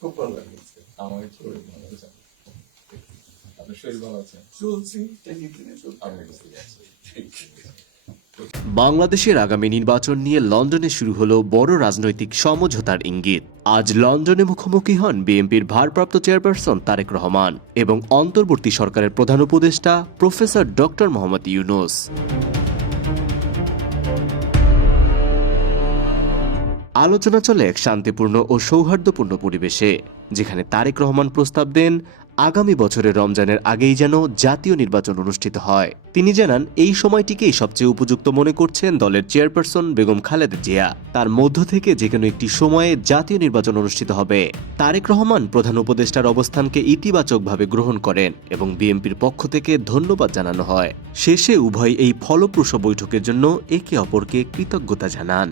খুব ভালো লাগছে। আমার শরীর ভালো আছে। আপনার শরীর ভালো আছে? চলছি, টেনে চলছি। আমি বুঝতে পারছি। বাংলাদেশের আগামী নির্বাচন নিয়ে লন্ডনে শুরু হলো বড় রাজনৈতিক সমঝোতার ইঙ্গিত। আজ লন্ডনে মুখোমুখি হন বিএনপির ভারপ্রাপ্ত চেয়ারপারসন তারেক রহমান এবং অন্তর্বর্তী সরকারের প্রধান উপদেষ্টা প্রফেসর ডক্টর মোহাম্মদ ইউনূস। আলোচনা চলে এক শান্তিপূর্ণ ও সৌহার্দ্যপূর্ণ পরিবেশে, যেখানে তারেক রহমান প্রস্তাব দেন আগামী বছরের রমজানের আগেই যেন জাতীয় নির্বাচন অনুষ্ঠিত হয়। তিনি জানান এই সময়টিকেই সবচেয়ে উপযুক্ত মনে করছেন দলের চেয়ারপারসন বেগম খালেদা জিয়া। তার মধ্য থেকে যে কোনো একটি সময়ে জাতীয় নির্বাচন অনুষ্ঠিত হবে। তারেক রহমান প্রধান উপদেষ্টার অবস্থানকে ইতিবাচকভাবে গ্রহণ করেন এবং বিএনপির পক্ষ থেকে ধন্যবাদ জানানো হয়। শেষে উভয় এই ফলপ্রসূ বৈঠকের জন্য একে অপরকে কৃতজ্ঞতা জানান।